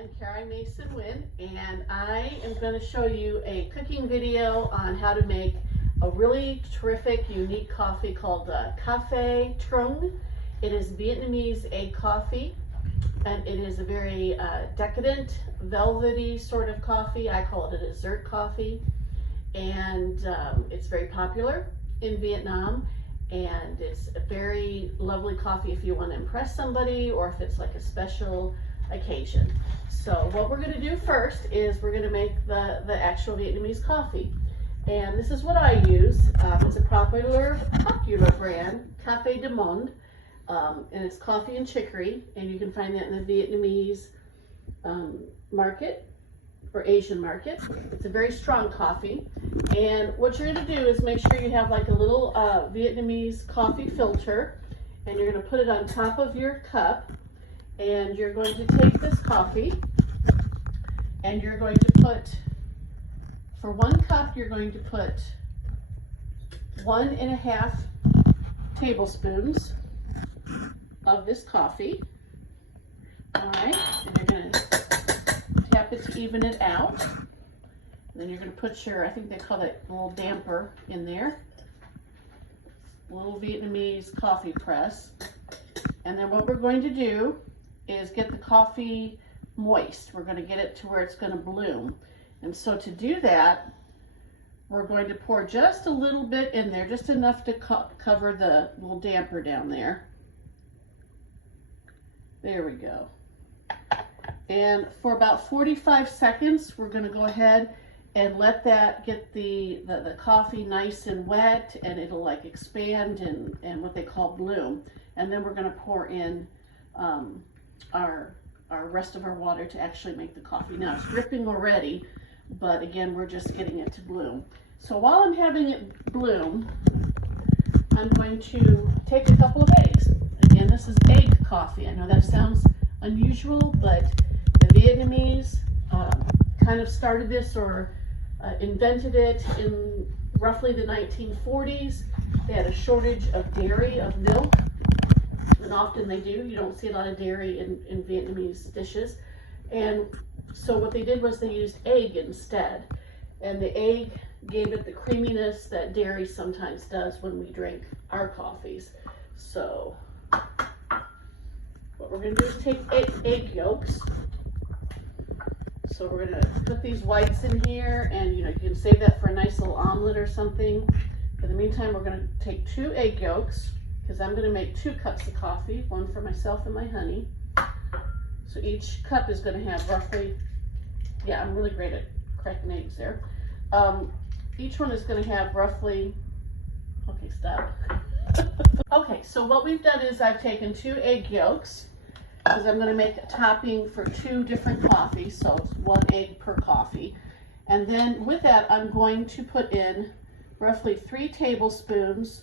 I'm Mason-Nguyen, and I am going to show you a cooking video on how to make a really terrific, unique coffee called PHE Trung. It is Vietnamese egg coffee, and it is a very decadent, velvety sort of coffee. I call it a dessert coffee, and it's very popular in Vietnam, and it's a very lovely coffee if you want to impress somebody or if it's like a special occasion. So what we're going to do first is we're going to make the actual Vietnamese coffee, and this is what I use. It's a popular brand, Café du Monde, and it's coffee and chicory, and you can find that in the Vietnamese market or Asian market. It's a very strong coffee, and what you're going to do is make sure you have like a little Vietnamese coffee filter, and you're going to put it on top of your cup. And you're going to take this coffee and you're going to put, for 1 cup, you're going to put 1.5 tablespoons of this coffee. All right, and you're going to tap it to even it out. And then you're going to put your, I think they call it a little damper in there, a little Vietnamese coffee press. And then what we're going to do is get the coffee moist. We're going to get it to where it's going to bloom. And so to do that, we're going to pour just a little bit in there, just enough to cover the little damper down there. There we go. And for about 45 seconds, we're going to go ahead and let that get the coffee nice and wet, and it'll like expand and what they call bloom. And then we're going to pour in our rest of our water to actually make the coffee. Now it's dripping already, but again, we're just getting it to bloom. So while I'm having it bloom, I'm going to take a couple of eggs. Again, this is egg coffee. I know that sounds unusual, but the Vietnamese kind of started this or invented it in roughly the 1940s. They had a shortage of dairy, of milk. And often they do. You don't see a lot of dairy in Vietnamese dishes. And so what they did was they used egg instead. And the egg gave it the creaminess that dairy sometimes does when we drink our coffees. So what we're going to do is take egg yolks. So we're going to put these whites in here, and you can save that for a nice little omelet or something. In the meantime, we're going to take 2 egg yolks, because I'm going to make 2 cups of coffee, 1 for myself and my honey. So each cup is going to have roughly, yeah, I'm really great at cracking eggs there. Each one is going to have roughly, okay, stop. Okay, so what we've done is I've taken 2 egg yolks, because I'm going to make a topping for 2 different coffees, so it's 1 egg per coffee. And then with that, I'm going to put in roughly 3 tablespoons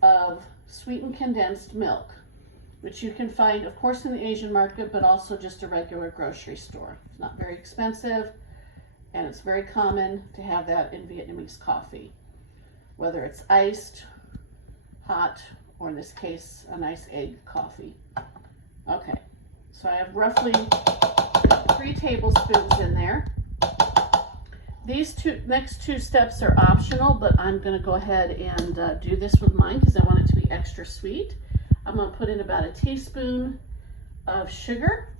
of sweetened condensed milk, which you can find, of course, in the Asian market, but also just a regular grocery store. It's not very expensive, and it's very common to have that in Vietnamese coffee, whether it's iced, hot, or in this case, a nice egg coffee. Okay, so I have roughly 3 tablespoons in there. These next two steps are optional, but I'm going to go ahead and do this with mine because I want it to be extra sweet. I'm going to put in about a teaspoon of sugar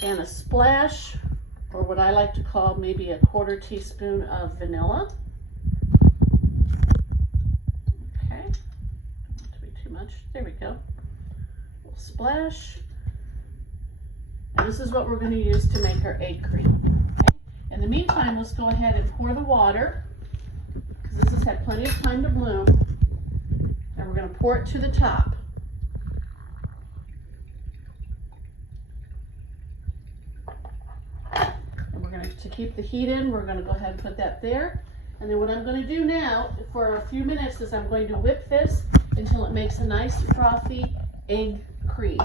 and a splash, or what I like to call maybe a 1/4 teaspoon of vanilla. Okay, not to be too much. There we go. A little splash. And this is what we're going to use to make our egg cream. In the meantime, let's go ahead and pour the water, because this has had plenty of time to bloom, and we're going to pour it to the top. And we're going to keep the heat in, we're going to go ahead and put that there. And then what I'm going to do now for a few minutes is I'm going to whip this until it makes a nice frothy egg cream.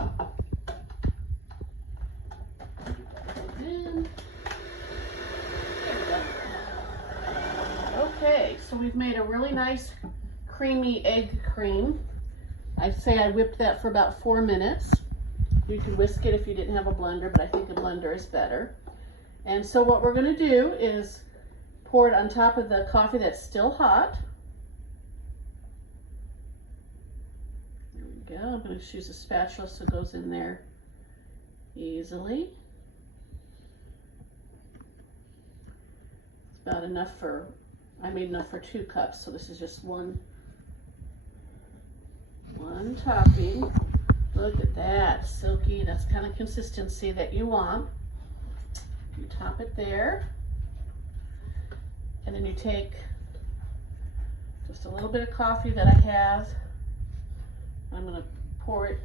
Okay, so we've made a really nice creamy egg cream. I'd say I whipped that for about 4 minutes. You could whisk it if you didn't have a blender, but I think a blender is better. And so what we're going to do is pour it on top of the coffee that's still hot. There we go. I'm going to use a spatula so it goes in there easily. It's about enough for, I made enough for 2 cups, so this is just one topping. Look at that, silky. That's kind of consistency that you want. You top it there, and then you take just a little bit of coffee that I have. I'm going to pour it,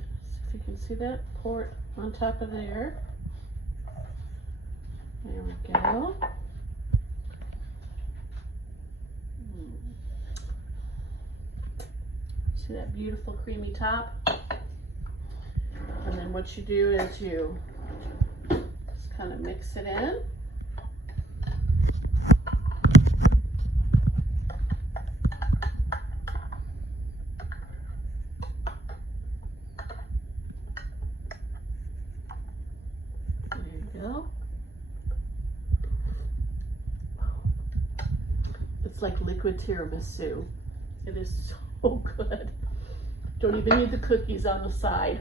if you can see that, pour it on top of there. There we go. See that beautiful creamy top? And then what you do is you just kind of mix it in. There you go. It's like liquid tiramisu. It is so good. Don't even need the cookies on the side.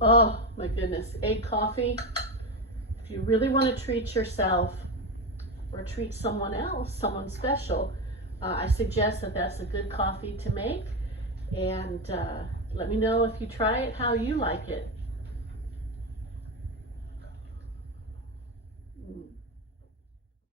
Oh my goodness, egg coffee. If you really want to treat yourself or treat someone else, someone special, I suggest that that's a good coffee to make. And let me know if you try it, how you like it.